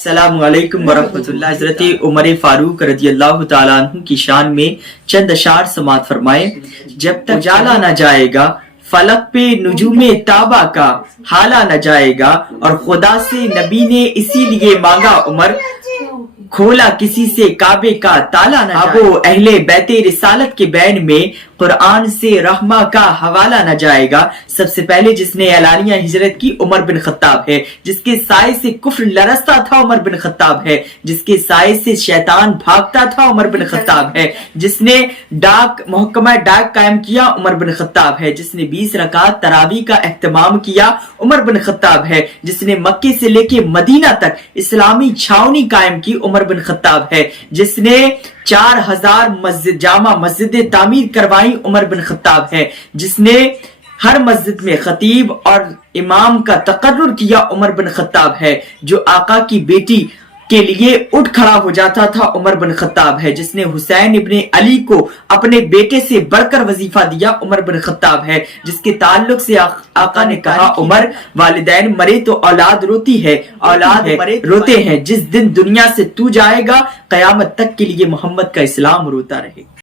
السلام علیکم ورحمۃ اللہ۔ حضرت عمر فاروق رضی اللہ تعالیٰ عنہ کی شان میں چند اشعار سماعت فرمائے۔ جب تک اجالا نہ جائے گا فلک پہ نجوم تابہ کا حالا نہ جائے گا، اور خدا سے نبی نے اسی لیے مانگا عمر، کھولا کسی سے کعبے کا تالا نہ جائے گا۔ اب اہل بیت رسالت کے بین میں قرآن سے رحمہ کا حوالہ نہ جائے گا۔ سب سے پہلے جس نے اعلانیہ ہجرت کی عمر بن خطاب ہے، جس کے سائے سے کفر لرزتا تھا عمر بن خطاب ہے، جس کے سائے سے شیطان بھاگتا تھا عمر بن خطاب ہے، جس نے محکمہ ڈاک قائم کیا عمر بن خطاب ہے، جس نے 20 رکعت تراویح کا اہتمام کیا عمر بن خطاب ہے، جس نے مکے سے لے کے مدینہ تک اسلامی چھاونی قائم کی عمر بن خطاب ہے، جس نے 4000 جامع مسجدیں تعمیر کروائیں عمر بن خطاب ہے، جس نے ہر مسجد میں خطیب اور امام کا تقرر کیا عمر بن خطاب ہے، جو آقا کی بیٹی کے لیے اٹھ کھڑا ہو جاتا تھا عمر بن خطاب ہے، جس نے حسین ابن علی کو اپنے بیٹے سے بڑھ کر وظیفہ دیا عمر بن خطاب ہے، جس کے تعلق سے آقا نے کہا عمر، والدین مرے تو اولاد روتی ہے، اولاد مرے روتے ہیں، جس دن دنیا سے تو جائے گا قیامت تک کے لیے محمد کا اسلام روتا رہے گا۔